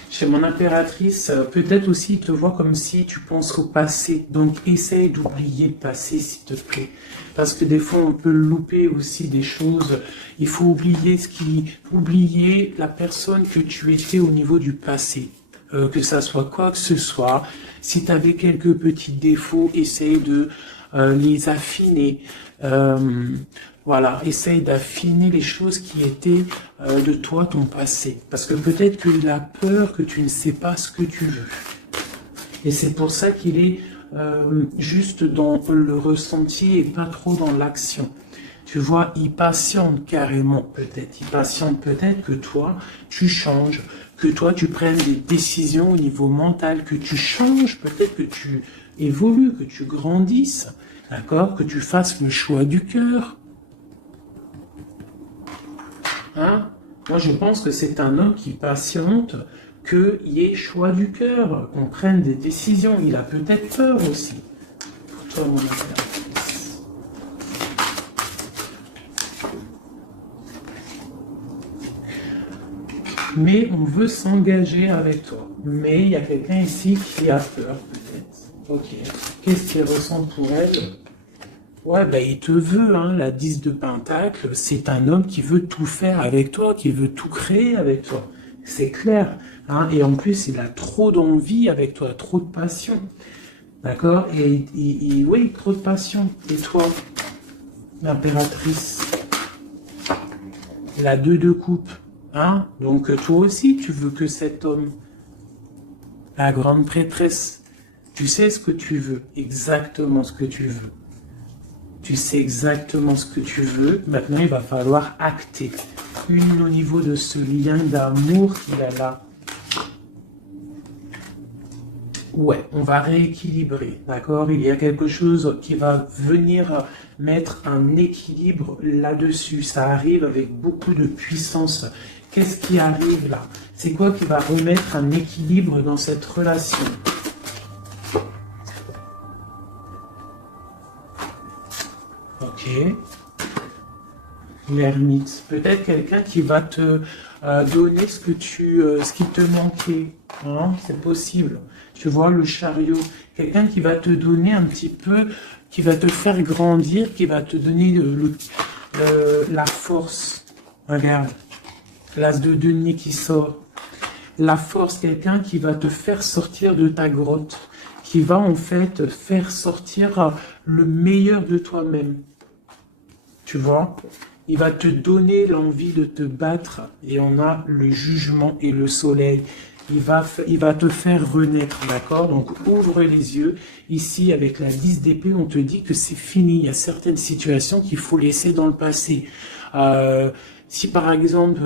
Chez mon impératrice, peut-être aussi il te voit comme si tu penses au passé. Donc essaye d'oublier le passé, s'il te plaît. Parce que des fois, on peut louper aussi des choses. Il faut oublier la personne que tu étais au niveau du passé. Que ça soit quoi que ce soit. Si tu avais quelques petits défauts, essaye de les affiner. Voilà, essaye d'affiner les choses qui étaient de toi, ton passé. Parce que peut-être qu'il a peur que tu ne sais pas ce que tu veux. Et c'est pour ça qu'il est juste dans le ressenti et pas trop dans l'action. Tu vois, il patiente carrément peut-être. Il patiente peut-être que toi, tu changes, que toi, tu prennes des décisions au niveau mental, que tu changes, peut-être que tu évolues, que tu grandisses, d'accord, que tu fasses le choix du cœur. Hein? Moi, je pense que c'est un homme qui patiente, qu'il y ait choix du cœur, qu'on prenne des décisions. Il a peut-être peur aussi. Pour toi, mon impératrice. Mais on veut s'engager avec toi. Mais il y a quelqu'un ici qui a peur, peut-être. Ok. Qu'est-ce qu'il ressent pour elle? Ouais, ben il te veut, hein, la 10 de Pentacle, c'est un homme qui veut tout faire avec toi, qui veut tout créer avec toi. C'est clair. Hein, et en plus, il a trop d'envie avec toi, trop de passion. D'accord? Et oui, trop de passion. Et toi, l'impératrice, la 2 de coupe. Hein? Donc toi aussi, tu veux que cet homme, la grande prêtresse, tu sais ce que tu veux, exactement ce que tu veux. Tu sais exactement ce que tu veux. Maintenant, il va falloir acter. Une au niveau de ce lien d'amour qu'il a là. Ouais, on va rééquilibrer, d'accord? Il y a quelque chose qui va venir mettre un équilibre là-dessus. Ça arrive avec beaucoup de puissance. Qu'est-ce qui arrive là? C'est quoi qui va remettre un équilibre dans cette relation? Ok. L'ermite. Peut-être quelqu'un qui va te donner ce qui te manquait. Hein? C'est possible. Tu vois, le chariot. Quelqu'un qui va te donner un petit peu, qui va te faire grandir, qui va te donner la force. Regarde. L'as de denier qui sort. La force, quelqu'un qui va te faire sortir de ta grotte. Qui va en fait faire sortir le meilleur de toi-même. Tu vois? Il va te donner l'envie de te battre et on a le jugement et le soleil. Il va te faire renaître, d'accord? Donc, ouvre les yeux. Ici, avec la 10 d'épée, on te dit que c'est fini. Il y a certaines situations qu'il faut laisser dans le passé. Si par exemple,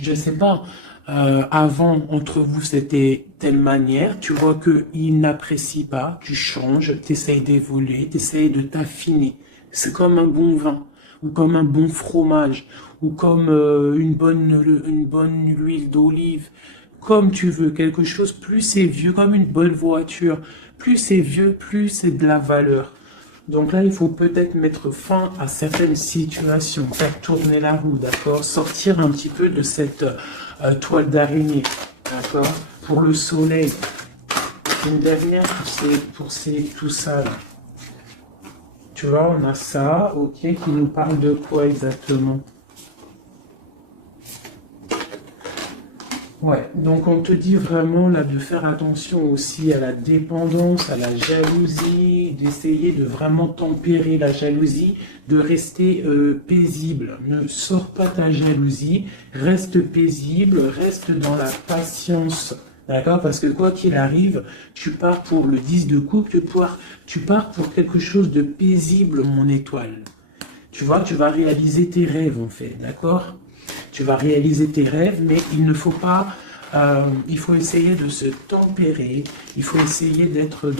je sais pas, avant, entre vous, c'était telle manière, tu vois qu'il n'apprécie pas, tu changes, tu essayes d'évoluer, tu essayes de t'affiner. C'est comme un bon vin, ou comme un bon fromage, ou comme une bonne huile d'olive, comme tu veux, quelque chose, plus c'est vieux, comme une bonne voiture, plus c'est vieux, plus c'est de la valeur. Donc là, il faut peut-être mettre fin à certaines situations, faire tourner la roue, d'accord? Sortir un petit peu de cette toile d'araignée, d'accord? Pour le soleil. Une dernière pour tout ça là. Tu vois, on a ça, ok, qui nous parle de quoi exactement? Ouais, donc on te dit vraiment là de faire attention aussi à la dépendance, à la jalousie, d'essayer de vraiment tempérer la jalousie, de rester paisible. Ne sors pas ta jalousie, reste paisible, reste dans la patience. D'accord? Parce que quoi qu'il arrive, tu pars pour le 10 de coupe, tu pars pour quelque chose de paisible, mon étoile. Tu vois, tu vas réaliser tes rêves en fait, d'accord? Tu vas réaliser tes rêves, mais il ne faut pas, il faut essayer de se tempérer, il faut essayer d'être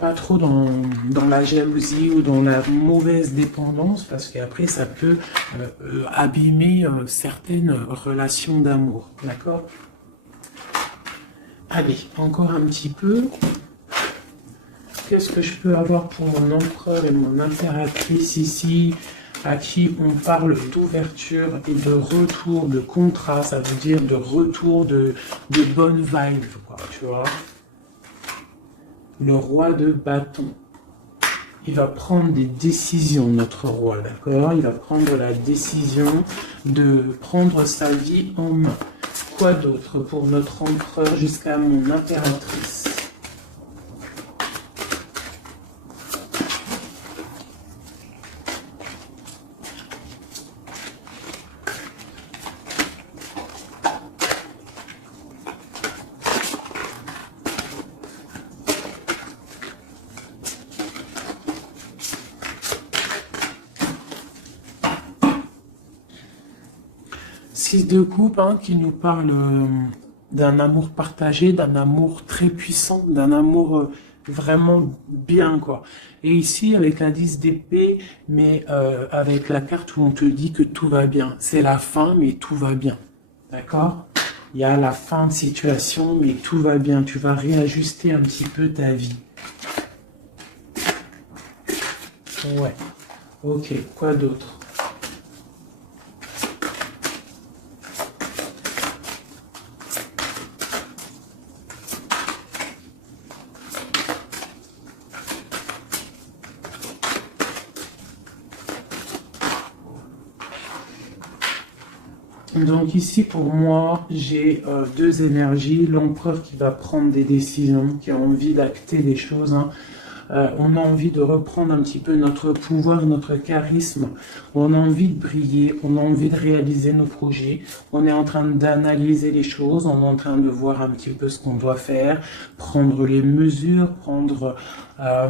pas trop dans la jalousie ou dans la mauvaise dépendance, parce qu'après ça peut abîmer certaines relations d'amour, d'accord? Allez, encore un petit peu. Qu'est-ce que je peux avoir pour mon empereur et mon impératrice ici, à qui on parle d'ouverture et de retour, de contrat, ça veut dire de retour de bonnes vibes, quoi, tu vois. Le roi de bâton. Il va prendre des décisions, notre roi, d'accord? Il va prendre la décision de prendre sa vie en main. Quoi d'autre pour notre empereur jusqu'à mon impératrice? Six de coupe hein, qui nous parle d'un amour partagé, d'un amour très puissant, d'un amour vraiment bien, quoi. Et ici, avec la 10 d'épée, mais avec la carte où on te dit que tout va bien. C'est la fin, mais tout va bien. D'accord? Il y a la fin de situation, mais tout va bien. Tu vas réajuster un petit peu ta vie. Ouais. Ok, quoi d'autre? Donc ici, pour moi, j'ai deux énergies. L'empereur qui va prendre des décisions, qui a envie d'acter des choses. Hein. On a envie de reprendre un petit peu notre pouvoir, notre charisme. On a envie de briller, on a envie de réaliser nos projets. On est en train d'analyser les choses, on est en train de voir un petit peu ce qu'on doit faire, prendre les mesures, prendre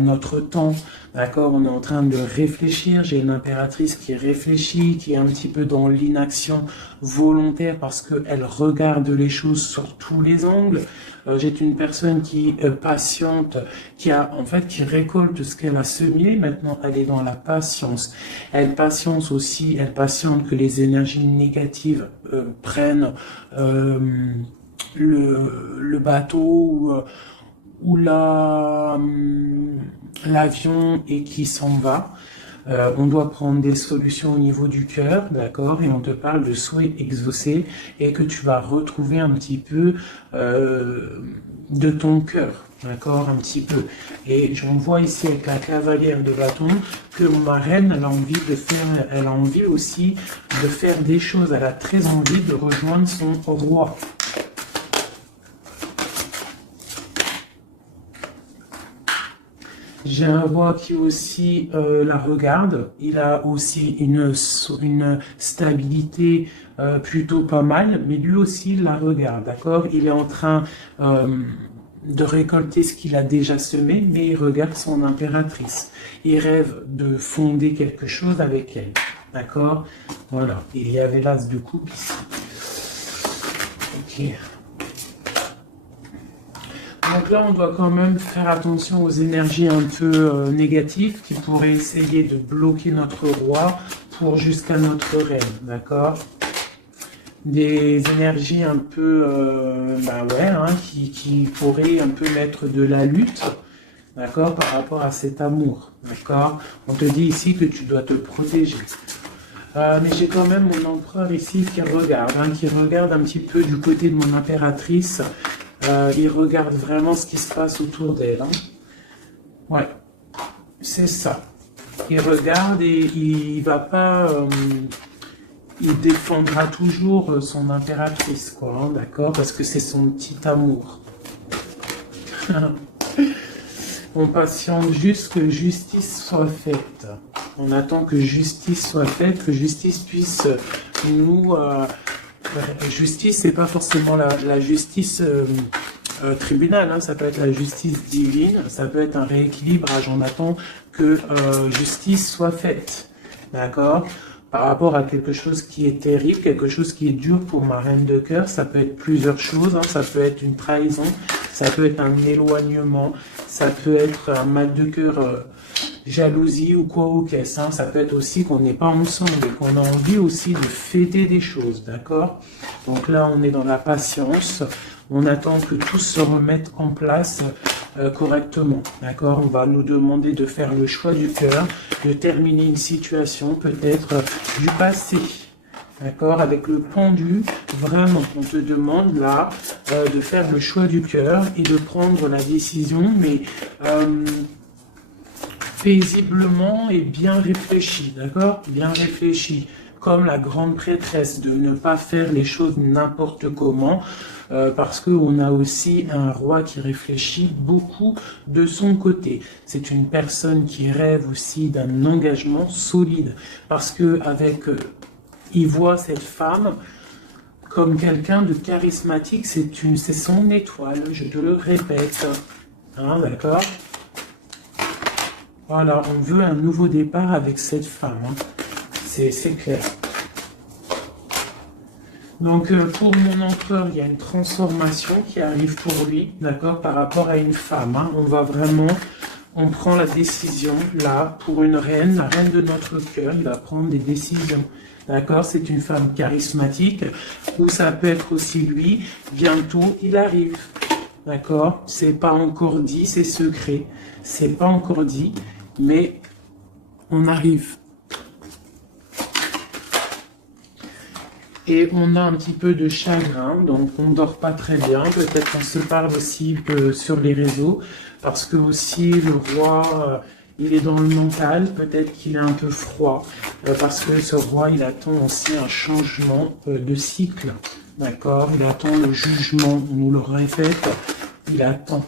notre temps. D'accord, on est en train de réfléchir. J'ai une impératrice qui réfléchit, qui est un petit peu dans l'inaction volontaire parce qu'elle regarde les choses sur tous les angles. J'ai une personne qui est patiente, qui récolte ce qu'elle a semé. Maintenant, elle est dans la patience. Elle patiente aussi, elle patiente que les énergies négatives prennent le bateau ou l'avion et qui s'en va. On doit prendre des solutions au niveau du cœur, d'accord, et on te parle de souhaits exaucés et que tu vas retrouver un petit peu de ton cœur, d'accord, un petit peu. Et j'en vois ici avec la cavalière de bâton que ma reine, elle a envie aussi de faire des choses, elle a très envie de rejoindre son roi. J'ai un roi qui aussi la regarde. Il a aussi une stabilité plutôt pas mal, mais lui aussi il la regarde, d'accord? Il est en train de récolter ce qu'il a déjà semé, mais il regarde son impératrice. Il rêve de fonder quelque chose avec elle, d'accord? Voilà, il y avait l'as de coupe ici. Ok. Donc là, on doit quand même faire attention aux énergies un peu négatives qui pourraient essayer de bloquer notre roi pour jusqu'à notre reine, d'accord? Des énergies un peu, qui pourraient un peu mettre de la lutte, d'accord, par rapport à cet amour, d'accord? On te dit ici que tu dois te protéger. Mais j'ai quand même mon empereur ici qui regarde un petit peu du côté de mon impératrice. Il regarde vraiment ce qui se passe autour d'elle. Hein. Ouais, c'est ça. Il regarde et il va pas... il défendra toujours son impératrice, quoi, hein, d'accord? Parce que c'est son petit amour. On patiente juste que justice soit faite. On attend que justice soit faite, que justice puisse nous... justice, c'est pas forcément la justice tribunal, hein, ça peut être la justice divine, ça peut être un rééquilibrage. On attend que justice soit faite, d'accord? Par rapport à quelque chose qui est terrible, quelque chose qui est dur pour ma reine de cœur, ça peut être plusieurs choses, hein, ça peut être une trahison, ça peut être un éloignement, ça peut être un mal de cœur, jalousie ou quoi ou qu'est-ce, hein, ça peut être aussi qu'on n'est pas ensemble et qu'on a envie aussi de fêter des choses, d'accord? Donc là, on est dans la patience, on attend que tout se remette en place correctement, d'accord? On va nous demander de faire le choix du cœur, de terminer une situation peut-être du passé, d'accord? Avec le pendu, vraiment, on te demande là de faire le choix du cœur et de prendre la décision, mais paisiblement et bien réfléchi, d'accord? Bien réfléchi, comme la grande prêtresse, de ne pas faire les choses n'importe comment, parce qu'on a aussi un roi qui réfléchit beaucoup de son côté. C'est une personne qui rêve aussi d'un engagement solide, parce que il voit cette femme comme quelqu'un de charismatique, c'est son étoile, je te le répète, hein, d'accord? Voilà, on veut un nouveau départ avec cette femme, hein. C'est clair. Donc pour mon empereur, il y a une transformation qui arrive pour lui, d'accord, par rapport à une femme, hein. On prend la décision, là, pour une reine, la reine de notre cœur, il va prendre des décisions, d'accord, c'est une femme charismatique, ou ça peut être aussi lui, bientôt il arrive, d'accord, c'est pas encore dit, c'est secret, c'est pas encore dit, mais on arrive. Et on a un petit peu de chagrin, donc on dort pas très bien. Peut-être qu'on se parle aussi sur les réseaux, parce que aussi le roi, il est dans le mental. Peut-être qu'il est un peu froid, parce que ce roi, il attend aussi un changement de cycle, d'accord? Il attend le jugement, on nous le répète, il attend.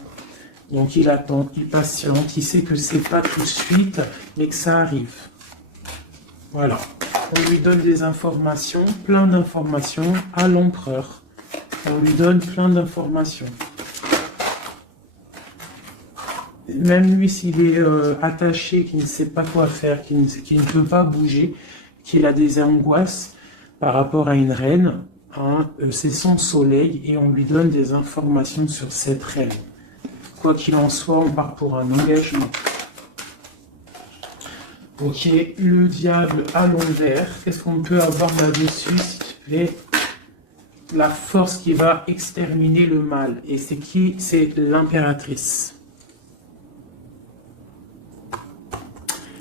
Donc il attend, il patiente, il sait que c'est pas tout de suite, mais que ça arrive. Voilà. On lui donne des informations, plein d'informations à l'empereur. On lui donne plein d'informations. Même lui, s'il est attaché, qu'il ne sait pas quoi faire, qu'il ne peut pas bouger, qu'il a des angoisses par rapport à une reine, hein, c'est son soleil et on lui donne des informations sur cette reine. Quoi qu'il en soit, on part pour un engagement. Ok, le diable à l'envers. Qu'est-ce qu'on peut avoir là-dessus, s'il te plaît? La force qui va exterminer le mal. Et c'est qui? C'est l'impératrice.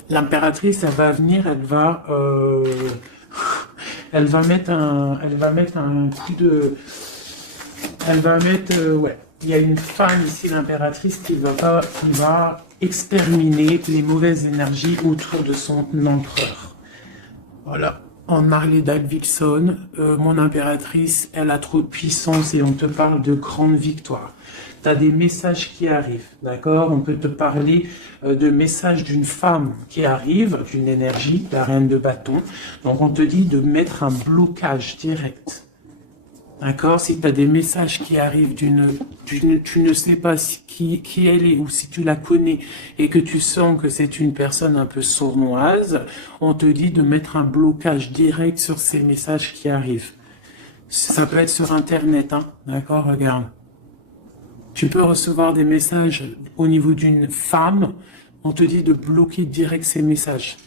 L'impératrice, elle va venir, elle va mettre un coup de... Elle va mettre... ouais. Il y a une femme ici, l'impératrice, qui va exterminer les mauvaises énergies autour de son empereur. Voilà. En Harley Davidson, mon impératrice, elle a trop de puissance et on te parle de grande victoire. Tu as des messages qui arrivent, d'accord? On peut te parler de messages d'une femme qui arrive, d'une énergie, la reine de bâton. Donc on te dit de mettre un blocage direct. D'accord? Si tu as des messages qui arrivent tu ne sais pas qui elle est ou si tu la connais et que tu sens que c'est une personne un peu sournoise, on te dit de mettre un blocage direct sur ces messages qui arrivent. Ça peut être sur Internet, hein? D'accord? Regarde. Tu peux recevoir des messages au niveau d'une femme, on te dit de bloquer direct ces messages.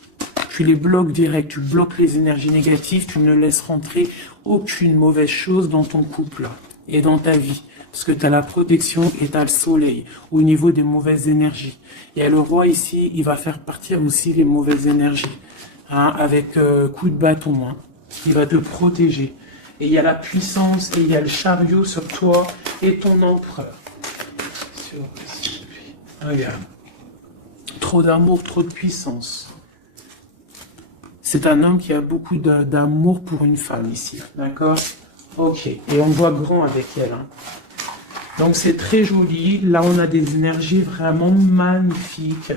Tu les bloques direct, tu bloques les énergies négatives, tu ne laisses rentrer aucune mauvaise chose dans ton couple et dans ta vie. Parce que tu as la protection et tu as le soleil au niveau des mauvaises énergies. Et le roi ici, il va faire partir aussi les mauvaises énergies, hein, avec coup de bâton. Hein. Il va te protéger. Et il y a la puissance et il y a le chariot sur toi et ton empereur. Regarde. Trop d'amour, trop de puissance. C'est un homme qui a beaucoup d'amour pour une femme ici, d'accord? Ok, et on voit grand avec elle. Hein. Donc c'est très joli. Là, on a des énergies vraiment magnifiques.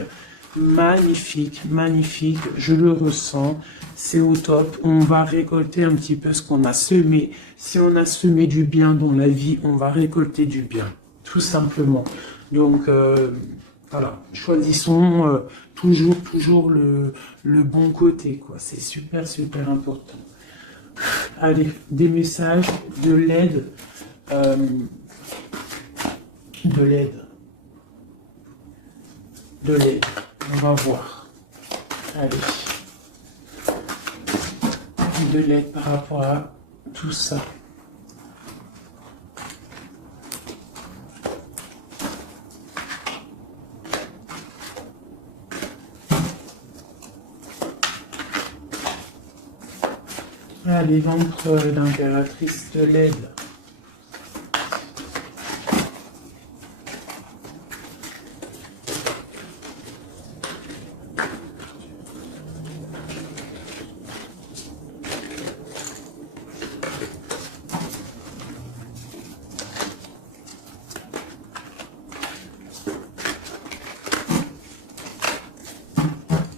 Magnifique, magnifique. Je le ressens. C'est au top. On va récolter un petit peu ce qu'on a semé. Si on a semé du bien dans la vie, on va récolter du bien. Tout simplement. Donc, voilà. Choisissons toujours le bon côté, quoi. C'est super, super important. Allez, des messages, de l'aide. De l'aide. De l'aide. On va voir. Allez. De l'aide par rapport à tout ça. Allez, l'empereur et l'impératrice de l'aide.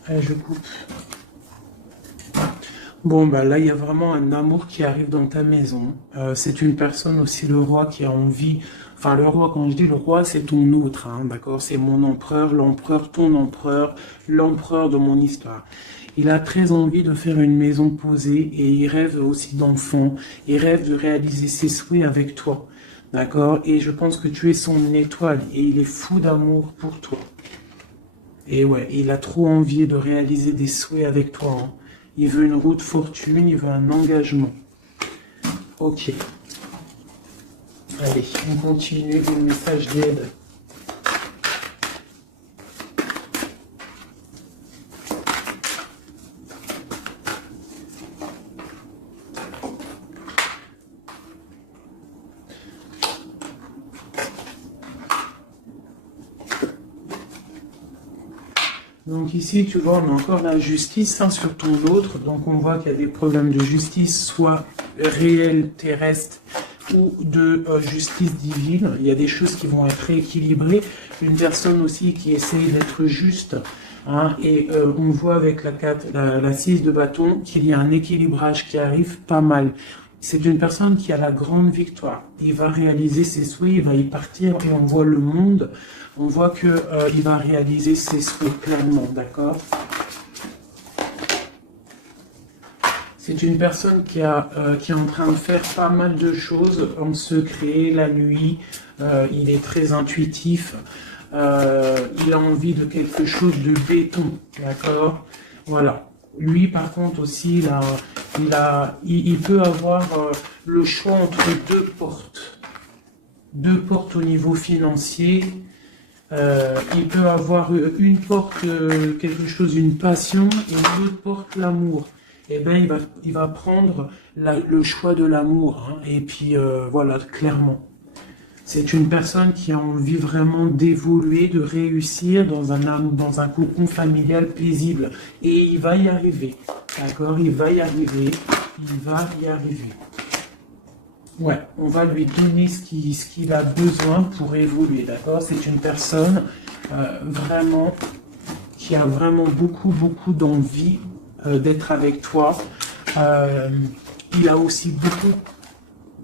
Allez, je coupe. Bon, bah là, il y a vraiment un amour qui arrive dans ta maison. C'est une personne aussi, le roi, qui a envie... Enfin, le roi, quand je dis le roi, c'est ton autre, hein, d'accord? C'est mon empereur, l'empereur, ton empereur, l'empereur de mon histoire. Il a très envie de faire une maison posée et il rêve aussi d'enfants. Il rêve de réaliser ses souhaits avec toi, d'accord? Et je pense que tu es son étoile et il est fou d'amour pour toi. Et ouais, il a trop envie de réaliser des souhaits avec toi, hein. Il veut une route fortune, il veut un engagement. Ok. Allez, on continue le message d'aide. Donc ici, tu vois, on a encore la justice, hein, sur ton autre. Donc on voit qu'il y a des problèmes de justice, soit réels, terrestres, ou de justice divine. Il y a des choses qui vont être rééquilibrées. Une personne aussi qui essaye d'être juste. Hein, et on voit avec la 6 de bâton qu'il y a un équilibrage qui arrive pas mal. C'est une personne qui a la grande victoire. Il va réaliser ses souhaits, il va y partir et on voit le monde. On voit que il va réaliser ses souhaits pleinement, d'accord? C'est une personne qui est en train de faire pas mal de choses en secret, la nuit. Il est très intuitif. Il a envie de quelque chose de béton, d'accord? Voilà. Lui, par contre, aussi, il peut avoir le choix entre deux portes. Deux portes au niveau financier. Il peut avoir une porte, quelque chose, une passion, et une autre porte, l'amour. Eh bien, il va prendre le choix de l'amour. Hein, et puis, voilà, clairement. C'est une personne qui a envie vraiment d'évoluer, de réussir dans un cocon familial paisible. Et il va y arriver. D'accord, il va y arriver. Il va y arriver. Ouais, on va lui donner ce qu'il a besoin pour évoluer, d'accord? C'est une personne vraiment qui a vraiment beaucoup d'envie d'être avec toi. Il a aussi beaucoup,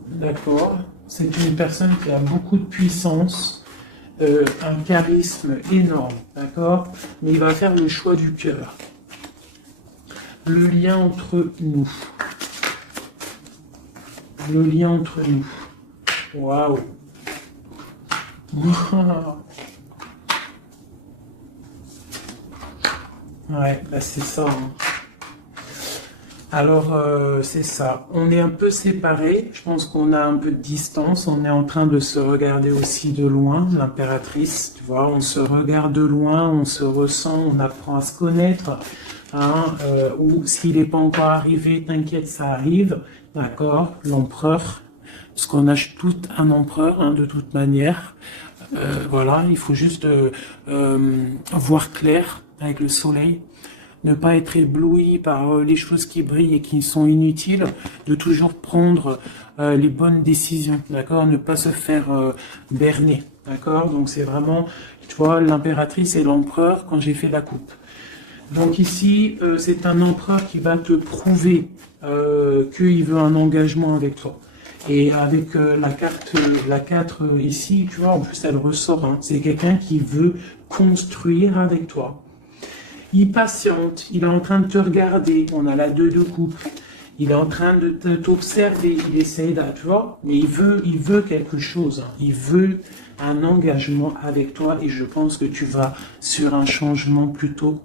d'accord? C'est une personne qui a beaucoup de puissance, un charisme énorme, d'accord? Mais il va faire le choix du cœur. Le lien entre nous. Le lien entre nous. Waouh. Ouais, bah c'est ça. Hein. Alors, c'est ça. On est un peu séparés. Je pense qu'on a un peu de distance. On est en train de se regarder aussi de loin, l'impératrice. Tu vois, on se regarde de loin, on se ressent, on apprend à se connaître. Hein, ou s'il n'est pas encore arrivé, t'inquiète, ça arrive. D'accord, l'empereur, parce qu'on a tout un empereur, hein, de toute manière. Voilà, il faut juste voir clair avec le soleil, ne pas être ébloui par les choses qui brillent et qui sont inutiles, de toujours prendre les bonnes décisions, d'accord, ne pas se faire berner, d'accord. Donc c'est vraiment, tu vois, l'impératrice et l'empereur quand j'ai fait la coupe. Donc ici, c'est un empereur qui va te prouver qu'il veut un engagement avec toi. Et avec la 4 ici, tu vois, en plus elle ressort, hein, c'est quelqu'un qui veut construire avec toi. Il patiente, il est en train de te regarder, on a la 2 de coupe, il est en train de t'observer, il essaie, tu vois, mais il veut quelque chose, hein, il veut un engagement avec toi et je pense que tu vas sur un changement plutôt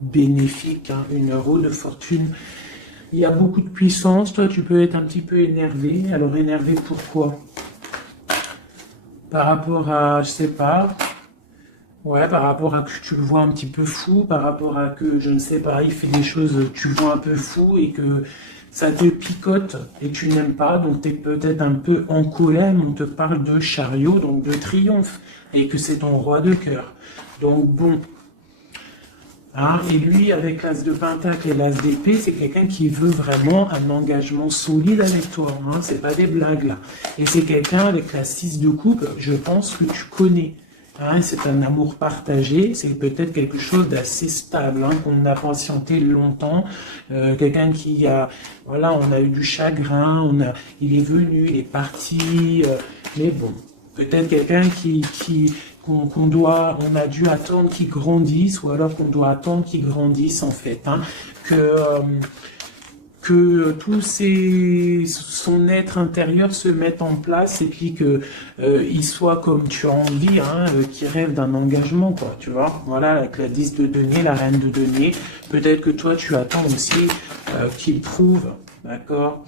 bénéfique, hein, une roue de fortune. Il y a beaucoup de puissance, toi tu peux être un petit peu énervé. Alors énervé pourquoi? Par rapport à, je sais pas, ouais, par rapport à que tu le vois un petit peu fou, par rapport à que, je ne sais pas, il fait des choses, tu le vois un peu fou et que ça te picote et tu n'aimes pas, donc tu es peut-être un peu en colère, on te parle de chariot, donc de triomphe, et que c'est ton roi de cœur. Donc bon, hein, et lui avec l'as de pentacle et l'as d'épée, c'est quelqu'un qui veut vraiment un engagement solide avec toi, hein, c'est pas des blagues là. Et c'est quelqu'un avec la 6 de coupe, je pense que tu connais. Hein, c'est un amour partagé, c'est peut-être quelque chose d'assez stable, hein, qu'on a patienté longtemps, quelqu'un qui a, voilà, on a eu du chagrin, il est venu, il est parti, mais bon, peut-être quelqu'un on a dû attendre qu'il grandisse, ou alors qu'on doit attendre qu'il grandisse en fait, hein, que tout son être intérieur se mette en place et puis que il soit comme tu as envie, hein, qui rêve d'un engagement, quoi, tu vois. Voilà, avec la 10 de denier, la reine de denier, peut-être que toi tu attends aussi qu'il trouve, d'accord.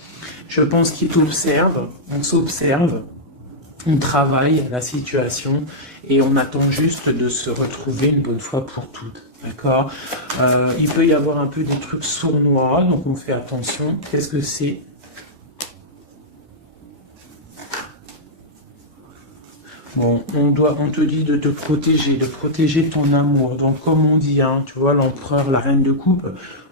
Je pense qu'il t'observe, on s'observe, on travaille la situation et on attend juste de se retrouver une bonne fois pour toutes. D'accord. Il peut y avoir un peu des trucs sournois, donc on fait attention. Qu'est-ce que c'est? Bon, on te dit de te protéger, de protéger ton amour. Donc comme on dit, hein, tu vois, l'empereur, la reine de coupe,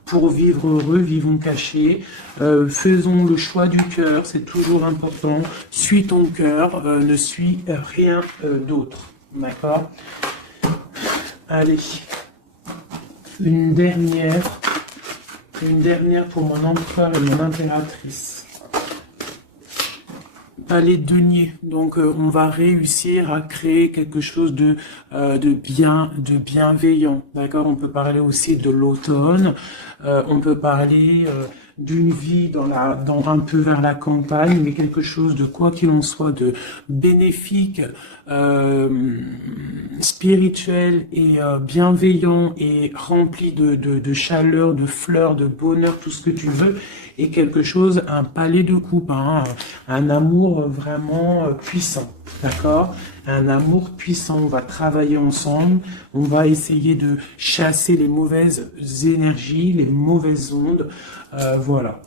pour vivre heureux, vivons cachés, faisons le choix du cœur, c'est toujours important. Suis ton cœur, ne suis rien d'autre. D'accord? Allez. Une dernière pour mon empereur et mon impératrice. Palais de denier. Donc on va réussir à créer quelque chose de bienveillant. D'accord? On peut parler aussi de l'automne. On peut parler d'une vie un peu vers la campagne, mais quelque chose de, quoi qu'il en soit, de bénéfique, spirituel et bienveillant et rempli de chaleur, de fleurs, de bonheur, tout ce que tu veux, et quelque chose, un palais de coupe, hein, un amour vraiment puissant, d'accord? Un amour puissant, on va travailler ensemble, on va essayer de chasser les mauvaises énergies, les mauvaises ondes, voilà.